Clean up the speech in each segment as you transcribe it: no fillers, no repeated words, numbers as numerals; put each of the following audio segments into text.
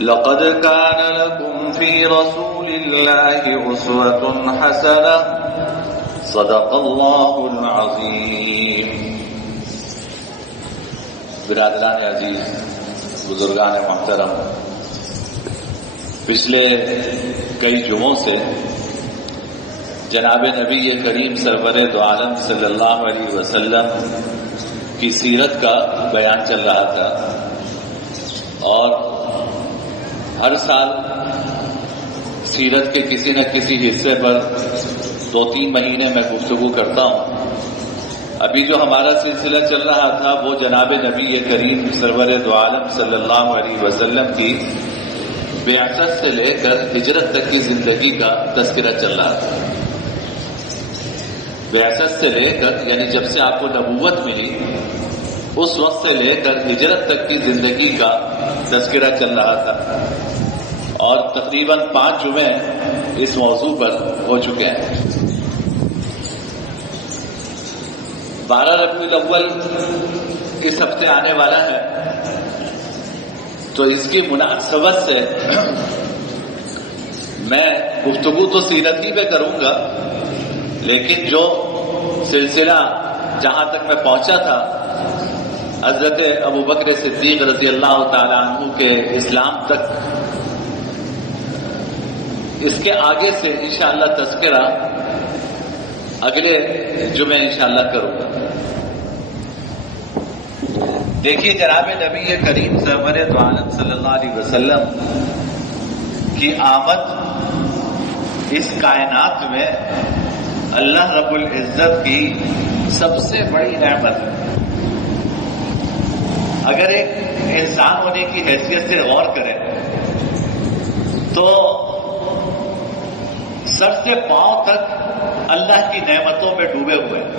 لقد كان لكم في رسول الله أسوة حسنة صدق الله العظيم. برادران عزیز، بزرگان محترم، پچھلے کئی جمعوں سے جناب نبی کریم سرور دو عالم صلی اللہ علیہ وسلم کی سیرت کا بیان چل رہا تھا، اور ہر سال سیرت کے کسی نہ کسی حصے پر 2-3 مہینے میں گفتگو کرتا ہوں۔ ابھی جو ہمارا سلسلہ چل رہا تھا وہ جناب نبی کریم سرور دو عالم صلی اللہ علیہ وسلم کی بعثت سے لے کر ہجرت تک کی زندگی کا تذکرہ چل رہا تھا۔ بعثت سے لے کر یعنی جب سے آپ کو نبوت ملی اس وقت سے لے کر ہجرت تک کی زندگی کا تذکرہ چل رہا تھا، اور تقریباً 5 جمعے اس موضوع پر ہو چکے ہیں۔ 12 ربیع الاول اس ہفتے آنے والا ہے، تو اس کی مناسبت سے میں گفتگو تو سیرت ہی پہ کروں گا، لیکن جو سلسلہ جہاں تک میں پہنچا تھا حضرت ابوبکر صدیق رضی اللہ تعالی عنہ کے اسلام تک، اس کے آگے سے انشاءاللہ تذکرہ اگلے جمعے انشاءاللہ کروں گا۔ دیکھیے جناب نبی کریم سرور دو عالم صلی اللہ علیہ وسلم کی آمد اس کائنات میں اللہ رب العزت کی سب سے بڑی نعمت ہے۔ اگر ایک انسان ہونے کی حیثیت سے غور کریں تو سر سے پاؤں تک اللہ کی نعمتوں میں ڈوبے ہوئے ہیں۔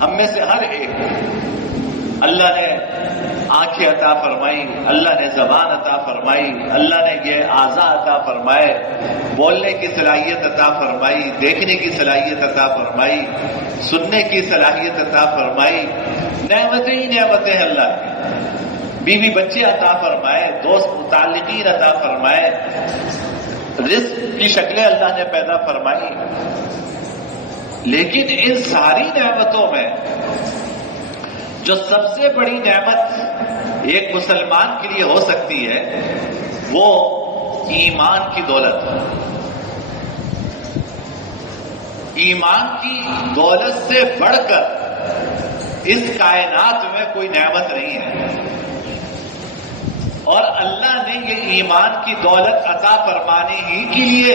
ہم میں سے ہر ایک اللہ نے آنکھیں عطا فرمائی، اللہ نے زبان عطا فرمائی، اللہ نے یہ اعضاء عطا فرمائے، بولنے کی صلاحیت عطا فرمائی، دیکھنے کی صلاحیت عطا فرمائی، سننے کی صلاحیت عطا فرمائی۔ نعمتیں ہی نعمتیں ہیں اللہ کی۔ بیوی بچے عطا فرمائے، دوست متعلقین عطا فرمائے، رزق کی شکلیں اللہ نے پیدا فرمائی۔ لیکن ان ساری نعمتوں میں جو سب سے بڑی نعمت ایک مسلمان کے لیے ہو سکتی ہے وہ ایمان کی دولت ہے۔ ایمان کی دولت سے بڑھ کر اس کائنات میں کوئی نعمت نہیں ہے، اور اللہ نے یہ ایمان کی دولت عطا فرمانے ہی کے لیے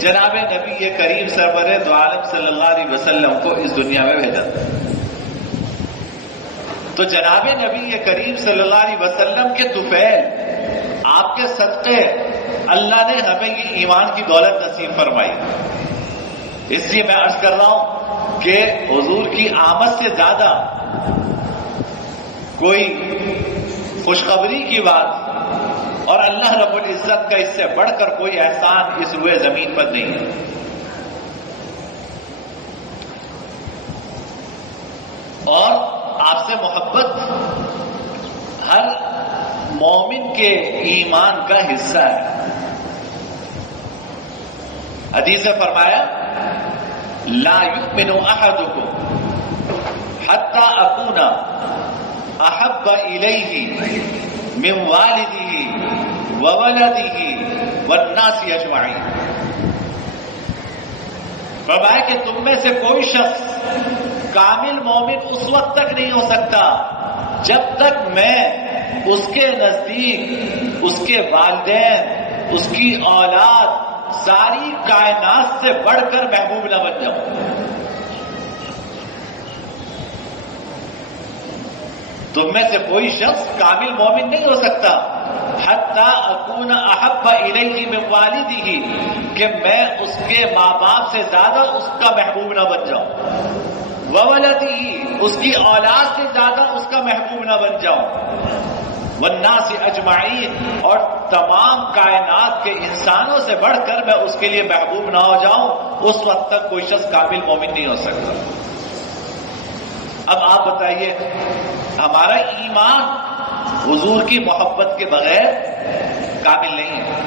جناب نبی کریم سرور دو عالم صلی اللہ علیہ وسلم کو اس دنیا میں بھیجا۔ تو جناب نبی کریم صلی اللہ علیہ وسلم کے طفیل، آپ کے صدقے اللہ نے ہمیں یہ ایمان کی دولت نصیب فرمائی۔ اس لیے میں عرض کر رہا ہوں کہ حضور کی آمد سے زیادہ کوئی خوشخبری کی بات اور اللہ رب العزت کا اس سے بڑھ کر کوئی احسان اس روئے زمین پر نہیں ہے۔ اور آپ سے محبت ہر مومن کے ایمان کا حصہ ہے۔ حدیث میں فرمایا لا یؤمن احدکم حتی اکون احب الیہ من والدہ وولدہ والناس اجمعین۔ فرمایا کہ تم میں سے کوئی شخص کامل مومن اس وقت تک نہیں ہو سکتا جب تک میں اس کے نزدیک اس کے والدین، اس کی اولاد، ساری کائنات سے بڑھ کر محبوب نہ بن جاؤں۔ تم میں سے کوئی شخص کامل مومن نہیں ہو سکتا حتی اکون احب الیہ من والدہ، کہ میں اس کے ماں باپ سے زیادہ اس کا محبوب نہ بن جاؤں، وولدہ، اس کی اولاد سے زیادہ اس کا محبوب نہ بن جاؤں، والناس اجمعین، اور تمام کائنات کے انسانوں سے بڑھ کر میں اس کے لیے محبوب نہ ہو جاؤں، اس وقت تک کوئی شخص کامل مومن نہیں ہو سکتا۔ اب آپ بتائیے ہمارا ایمان حضور کی محبت کے بغیر کامل نہیں ہے.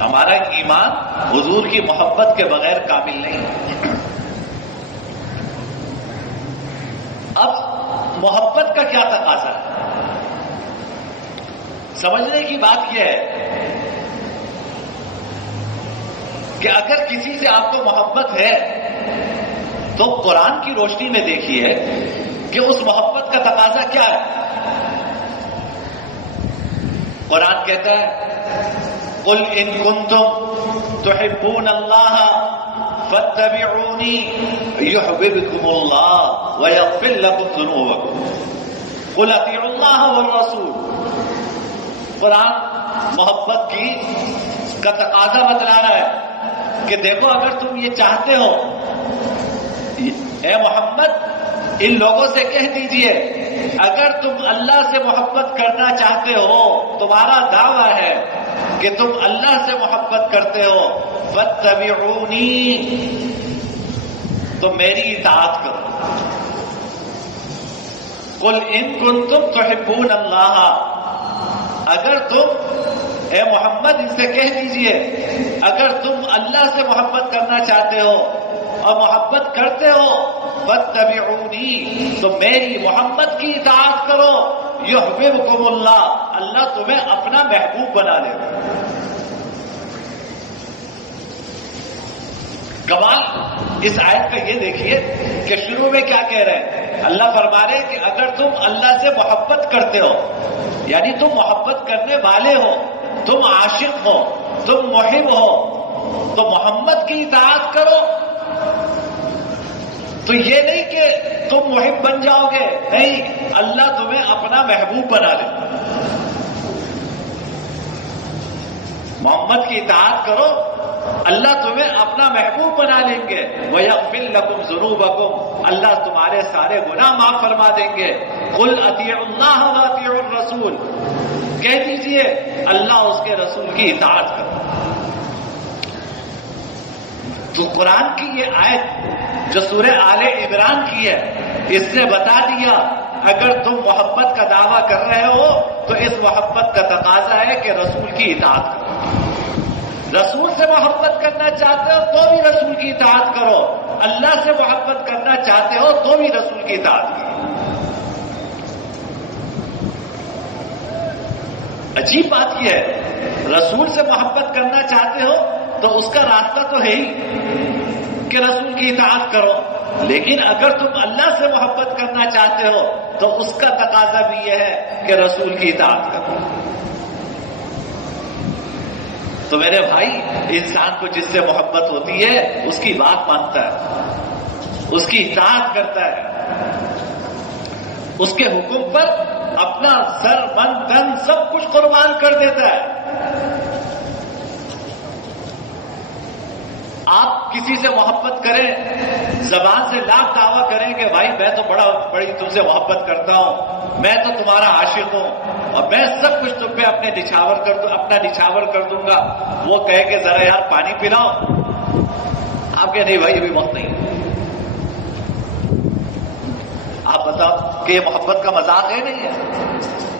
ہمارا ایمان حضور کی محبت کے بغیر کامل نہیں ہے. اب محبت کا کیا تقاضا ہے؟ سمجھنے کی بات یہ ہے کہ اگر کسی سے آپ کو محبت ہے تو قرآن کی روشنی میں دیکھیے کہ اس محبت کا تقاضا کیا ہے. قرآن کہتا ہے قل ان کنتم تحبون اللہ فاتبعونی یحببکم اللہ ویغفر لکم ذنوبکم قل اطیعوا اللہ والرسول. قرآن محبت کی کا تقاضا بتلا رہا ہے کہ دیکھو اگر تم یہ چاہتے ہو، اے محمد ان لوگوں سے کہہ دیجئے اگر تم اللہ سے محبت کرنا چاہتے ہو، تمہارا دعویٰ ہے کہ تم اللہ سے محبت کرتے ہو، فاتبعونی تو میری اطاعت کرو. قل ان کنتم تحبون اللہ، اگر تم اے محمد ان سے کہہ دیجئے اگر تم اللہ سے محبت کرنا چاہتے ہو اور محبت کرتے ہو، فاتبعونی تو میری محمد کی اطاعت کرو، یحببکم اللہ اللہ تمہیں اپنا محبوب بنا لے گا. کمال اس آیت کا یہ دیکھیے کہ شروع میں کیا کہہ رہے ہیں. اللہ فرما رہے کہ اگر تم اللہ سے محبت کرتے ہو، یعنی تم محبت کرنے والے ہو، تم عاشق ہو، تم محب ہو، تو محمد کی اطاعت کرو. تو یہ نہیں کہ تم محب بن جاؤ گے، نہیں، اللہ تمہیں اپنا محبوب بنا لے. محمد کی اطاعت کرو، اللہ تمہیں اپنا محبوب بنا لیں گے. وَيَغْفِرْ لَكُمْ ذُنُوبَكُمْ اللہ تمہارے سارے گناہ معاف فرما دیں گے. قُلْ أَطِيعُوا اللَّهَ وَأَطِيعُوا الرَّسُولَ کہہ دیجئے اللہ اس کے رسول کی اطاعت کرو. تو قرآن کی یہ آیت جو سورہ آل عمران کی ہے، اس نے بتا دیا اگر تم محبت کا دعویٰ کر رہے ہو تو اس محبت کا تقاضا ہے کہ رسول کی اطاعت کرو. رسول سے محبت کرنا چاہتے ہو تو بھی رسول کی اطاعت کرو، اللہ سے محبت کرنا چاہتے ہو تو بھی رسول کی اطاعت کرو. عجیب بات یہ ہے، رسول سے محبت کرنا چاہتے ہو تو اس کا راستہ تو ہے ہی کہ رسول کی اطاعت کرو، لیکن اگر تم اللہ سے محبت کرنا چاہتے ہو تو اس کا تقاضا بھی یہ ہے کہ رسول کی اطاعت کرو. تو میرے بھائی، انسان کو جس سے محبت ہوتی ہے اس کی بات مانتا ہے، اس کی اطاعت کرتا ہے، اس کے حکم پر اپنا سر من تن سب کچھ قربان کر دیتا ہے. آپ کسی سے محبت کریں، زبان سے لاکھ دعویٰ کریں کہ بھائی میں تو بڑی تم سے محبت کرتا ہوں، میں تو تمہارا عاشق ہوں اور میں سب کچھ تم پہ اپنا نچھاور کر دوں گا. وہ کہے کہ ذرا یار پانی پلاؤ، آپ کہتے نہیں بھائی ابھی وقت نہیں. آپ بتاؤ کہ یہ محبت کا مذاق ہے نہیں ہے؟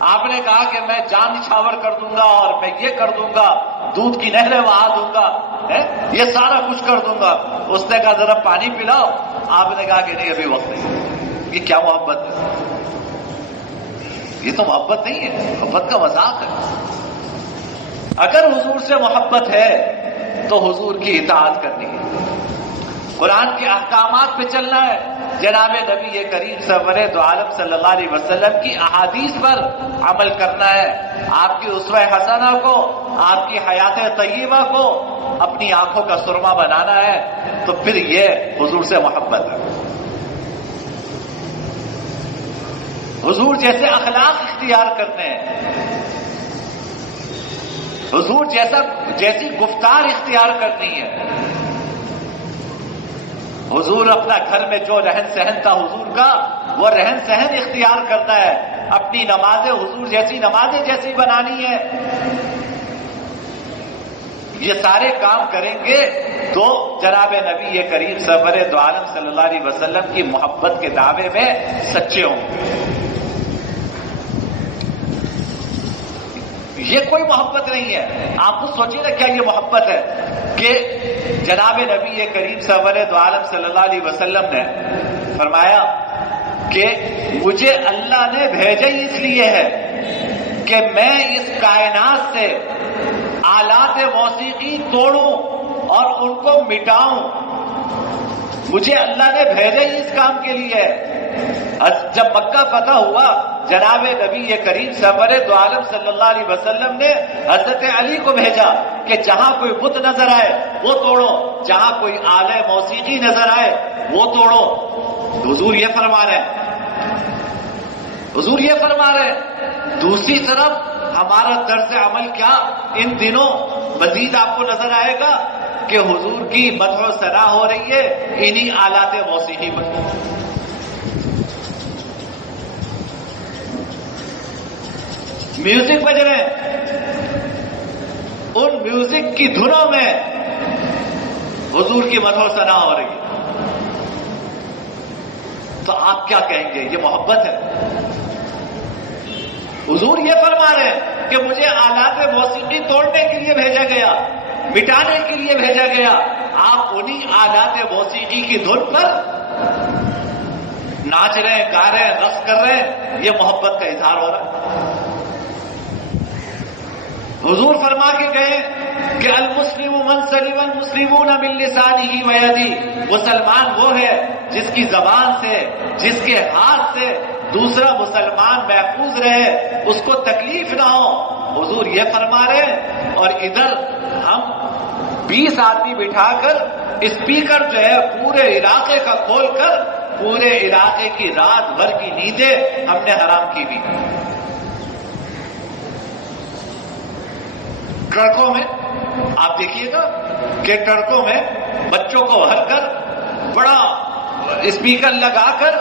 آپ نے کہا کہ میں جان نچھاور کر دوں گا اور میں یہ کر دوں گا، دودھ کی نہریں بہا دوں گا، یہ سارا کچھ کر دوں گا. اس نے کہا ذرا پانی پلاؤ، آپ نے کہا کہ نہیں ابھی وقت نہیں. یہ کیا محبت ہے؟ یہ تو محبت نہیں ہے، محبت کا مذاق ہے. اگر حضور سے محبت ہے تو حضور کی اطاعت کرنی ہے، قرآن کے احکامات پہ چلنا ہے، جناب نبی کریم سرور دو عالم صلی اللہ علیہ وسلم کی احادیث پر عمل کرنا ہے، آپ کی اسوہ حسنہ کو، آپ کی حیات طیبہ کو اپنی آنکھوں کا سرما بنانا ہے. تو پھر یہ حضور سے محبت ہے. حضور جیسے اخلاق اختیار کرنے ہیں، حضور جیسی گفتار اختیار کرنی ہے. حضور اپنا گھر میں جو رہن سہن تھا حضور کا، وہ رہن سہن اختیار کرنا ہے. اپنی نمازیں حضور جیسی نمازیں جیسی بنانی ہے. یہ سارے کام کریں گے تو جناب نبی کریم سرور دو عالم صلی اللہ علیہ وسلم کی محبت کے دعوے میں سچے ہوں گے۔ یہ کوئی محبت نہیں ہے۔ آپ خود سوچیے نا، کیا یہ محبت ہے کہ جناب نبی کریم سرور دو عالم صلی اللہ علیہ وسلم نے فرمایا کہ مجھے اللہ نے بھیجا ہی اس لیے ہے کہ میں اس کائنات سے آلات موسیقی توڑوں اور ان کو مٹاؤں۔ مجھے اللہ نے بھیجا ہی اس کام کے لیے ہے۔ جب مکہ فتح ہوا، جناب نبی کریم سرور دو عالم صلی اللہ علیہ وسلم نے حضرت علی کو بھیجا کہ جہاں کوئی بت نظر آئے وہ توڑو، جہاں کوئی آلہ موسیقی نظر آئے وہ توڑو۔ حضور یہ فرما رہے ہیں، حضور یہ فرما رہے ہیں۔ دوسری طرف ہمارا طرز عمل کیا ان دنوں مزید آپ کو نظر آئے گا کہ حضور کی مدح و ثنا ہو رہی ہے انہی آلات موسیقی پر۔ میوزک بج رہے ہیں، ان میوزک کی دھنوں میں حضور کی مدح و ثنا ہو رہی ہے، تو آپ کیا کہیں گے؟ یہ محبت ہے؟ حضور یہ فرما رہے ہیں کہ مجھے آلات موسیقی توڑنے کے لیے بھیجا گیا، مٹانے کے لیے بھیجا گیا۔ آپ انہی آلات موسیقی کی دھن پر ناچ رہے ہیں، گا رہے ہیں، رقص کر رہے ہیں، یہ محبت کا اظہار ہو رہا ہے۔ حضور فرما کے گئے کہ المسلم من سلم المسلمون من لسانه ويده، مسلمان وہ ہے جس کی زبان سے، جس کے ہاتھ سے دوسرا مسلمان محفوظ رہے، اس کو تکلیف نہ ہو۔ حضور یہ فرما رہے ہیں، اور ادھر ہم 20 آدمی بٹھا کر اسپیکر جو ہے پورے علاقے کا کھول کر پورے علاقے کی رات بھر کی نیندیں ہم نے حرام کی بھی۔ ٹرکوں میں آپ دیکھیے گا کہ ٹرکوں میں بچوں کو بھر کر بڑا اسپیکر لگا کر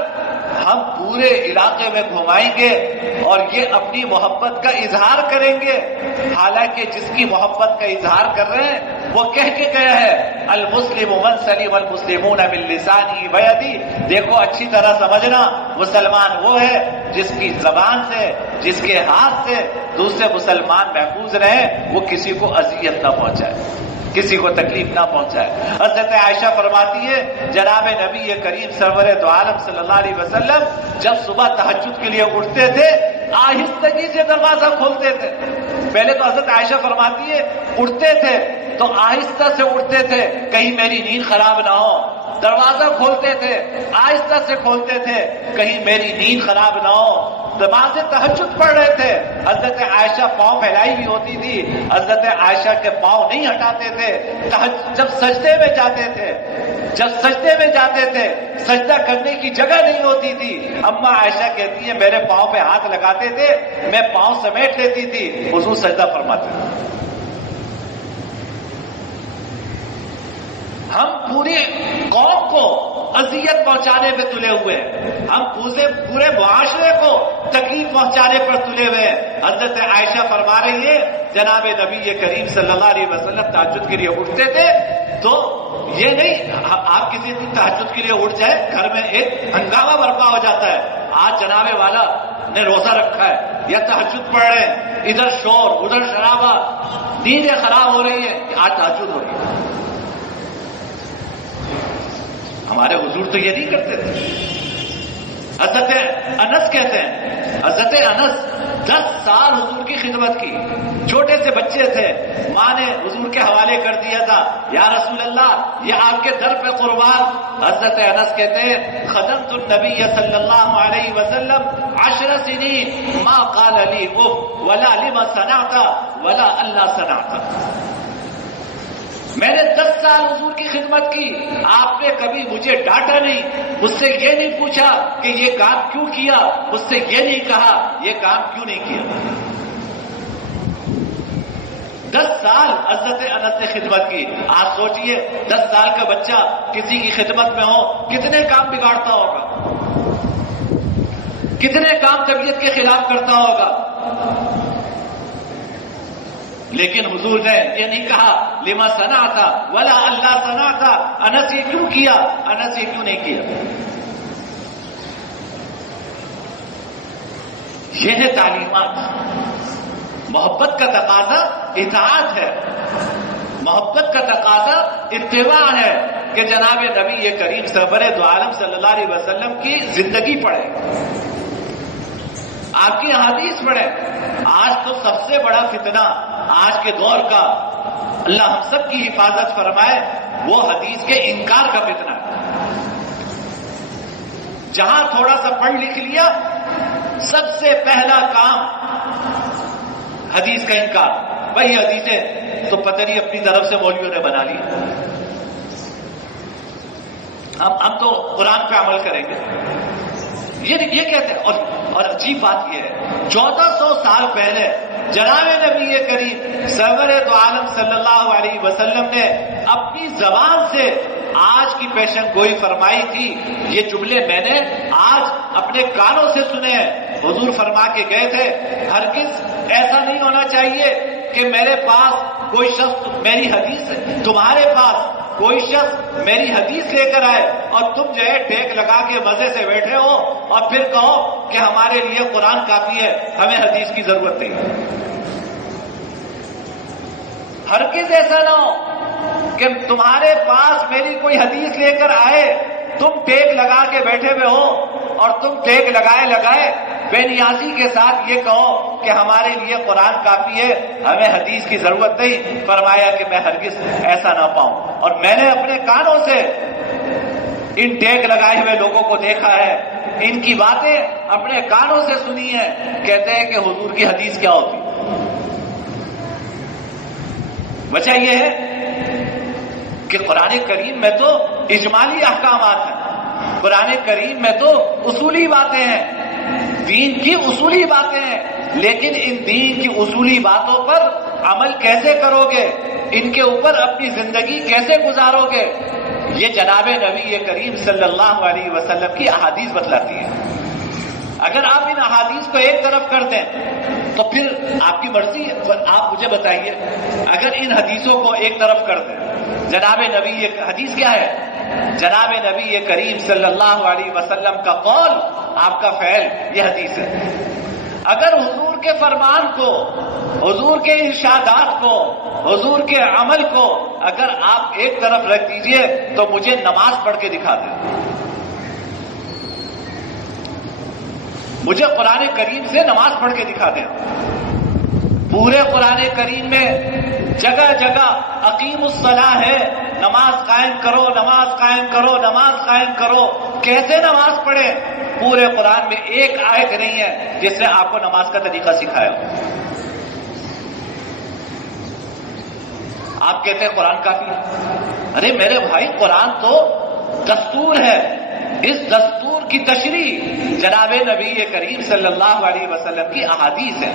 ہم پورے علاقے میں گھمائیں گے اور یہ اپنی محبت کا اظہار کریں گے، حالانکہ جس کی محبت کا اظہار کر رہے ہیں وہ کہہ کے گیا ہے المسلم من سلم المسلمون من لسانه ويده۔ دیکھو اچھی طرح سمجھنا، مسلمان وہ ہے جس کی زبان سے، جس کے ہاتھ سے دوسرے مسلمان محفوظ رہے، وہ کسی کو اذیت نہ پہنچائے، کسی کو تکلیف نہ پہنچائے۔ حضرت عائشہ فرماتی ہے جناب نبی کریم سرور دو عالم صلی اللہ علیہ وسلم جب صبح تہجد کے لیے اٹھتے تھے آہستگی سے دروازہ کھولتے تھے۔ پہلے تو حضرت عائشہ فرماتی ہے اٹھتے تھے تو آہستہ سے اٹھتے تھے کہیں میری نیند خراب نہ ہو، دروازہ کھولتے تھے آہستہ سے کھولتے تھے کہیں میری نیند خراب نہ ہو، نماز تہجد پڑھ رہے تھے، حضرت عائشہ پاؤں پھیلائی ہوئی ہوتی تھی، حضرت عائشہ کے پاؤں نہیں ہٹاتے تھے، جب سجدے میں جاتے تھے سجدہ کرنے کی جگہ نہیں ہوتی تھی، اما عائشہ کہتی ہیں میرے پاؤں پہ ہاتھ لگاتے تھے، میں پاؤں سمیٹ لیتی تھی، حضور سجدہ فرماتے تھے۔ ہم پوری قوم کو اذیت پہنچانے پہ تلے ہوئے ہیں، ہم پورے معاشرے کو تکلیف پہنچانے پر تلے ہوئے ہیں۔ حضرت عائشہ فرما رہی ہے جناب نبی کریم صلی اللہ علیہ وسلم تہجد کے لیے اٹھتے تھے تو یہ نہیں آپ کسی دن تہجد کے لیے اٹھ جائے گھر میں ایک ہنگامہ برپا ہو جاتا ہے، آج جناب والا نے روزہ رکھا ہے یا تہجد پڑھ رہے ہیں، ادھر شور ادھر شرابہ، نیندیں خراب ہو رہی ہیں، آج تہجد ہو رہی ہے۔ ہمارے حضور تو یہ نہیں کرتے تھے۔ حضرت انس کہتے ہیں، حضرت انس 10 سال حضور کی خدمت کی، چھوٹے سے بچے تھے، ماں نے حضور کے حوالے کر دیا تھا یا رسول اللہ یہ آپ کے در پہ قربان۔ حضرت انس کہتے ہیں خدمت النبی صلی اللہ علیہ وسلم 10 سنین ما قال لی ولا لما صنعت ولا اللہ صنعت۔ میں نے 10 سال حضور کی خدمت کی، آپ نے کبھی مجھے ڈانٹا نہیں، مجھ سے یہ نہیں پوچھا کہ یہ کام کیوں کیا، مجھ سے یہ نہیں کہا یہ کام کیوں نہیں کیا۔ 10 سال حضرت انس نے خدمت کی۔ آپ سوچئے 10 سال کا بچہ کسی کی خدمت میں ہو کتنے کام بگاڑتا ہوگا، کتنے کام طبیعت کے خلاف کرتا ہوگا، لیکن حضور نے یہ نہیں کہا لما صنعت ولا اللہ صنعت، انس یہ کیوں کیا، انس یہ کیوں نہیں کیا. یہ ہے تعلیمات. محبت کا تقاضا اطاعت ہے، محبت کا تقاضا اتباع ہے کہ جناب نبی کریم سرور دو عالم صلی اللہ علیہ وسلم کی زندگی پڑھیں، آپ کی احادیث پڑھیں. آج تو سب سے بڑا فتنہ آج کے دور کا، اللہ ہم سب کی حفاظت فرمائے، وہ حدیث کے انکار کا فتنہ ہے. جہاں تھوڑا سا پڑھ لکھ لیا، سب سے پہلا کام حدیث کا انکار. وہی حدیثیں تو پتہ نہیں اپنی طرف سے مولویوں نے بنا لی. ہم تو قرآن پہ عمل کریں گے، یہ کہتے ہیں. اور عجیب بات یہ ہے، 1400 سال پہلے جناب نبی کریم سرور دو عالم صلی اللہ علیہ وسلم نے اپنی زبان سے آج کی پیشن گوئی فرمائی تھی. یہ جملے میں نے آج اپنے کانوں سے سنے ہیں. حضور فرما کے گئے تھے، ہرگز ایسا نہیں ہونا چاہیے کہ میرے پاس کوئی شخص میری حدیث، تمہارے پاس کوئی شخص میری حدیث لے کر آئے اور تم جو ہے ٹیک لگا کے مزے سے بیٹھے ہو اور پھر کہو کہ ہمارے لیے قرآن کافی ہے، ہمیں حدیث کی ضرورت نہیں. ہرگز ایسا نہ ہو کہ تمہارے پاس میری کوئی حدیث لے کر آئے، تم ٹیک لگا کے بیٹھے ہوئے ہو اور تم ٹیک لگائے بے نیازی کے ساتھ یہ کہو کہ ہمارے لیے قرآن کافی ہے، ہمیں حدیث کی ضرورت نہیں. فرمایا کہ میں ہرگز ایسا نہ پاؤں. اور میں نے اپنے کانوں سے ان ٹیک لگائے ہوئے لوگوں کو دیکھا ہے، ان کی باتیں اپنے کانوں سے سنی ہیں. کہتے ہیں کہ حضور کی حدیث کیا ہوتی. وجہ یہ ہے کہ قرآن کریم میں تو اجمالی احکامات ہیں، قرآن کریم میں تو اصولی باتیں ہیں، دین کی اصولی باتیں ہیں. لیکن ان دین کی اصولی باتوں پر عمل کیسے کرو گے، ان کے اوپر اپنی زندگی کیسے گزارو گے، یہ جناب نبی کریم صلی اللہ علیہ وسلم کی احادیث بتلاتی ہے. اگر آپ ان احادیث کو ایک طرف کر دیں تو پھر آپ کی مرضی ہے. آپ مجھے بتائیے، اگر ان حدیثوں کو ایک طرف کر دیں، جناب نبی حدیث کیا ہے؟ جناب نبی کریم صلی اللہ علیہ وسلم کا قول، آپ کا فعل، یہ حدیث ہے. اگر حضور کے فرمان کو، حضور کے ارشادات کو، حضور کے عمل کو اگر آپ ایک طرف رکھ دیجئے تو مجھے نماز پڑھ کے دکھا دیں، مجھے قرآن کریم سے نماز پڑھ کے دکھا دیں. پورے قرآن کریم میں جگہ جگہ اقیم الصلاح ہے، نماز قائم کرو، نماز قائم کرو، نماز قائم کرو. کیسے نماز پڑھیں؟ پورے قرآن میں ایک آیت نہیں ہے جس نے آپ کو نماز کا طریقہ سکھایا. آپ کہتے ہیں قرآن کافی ہے. ارے میرے بھائی، قرآن تو دستور ہے، اس دستور کی تشریح جناب نبی کریم صلی اللہ علیہ وسلم کی احادیث ہے.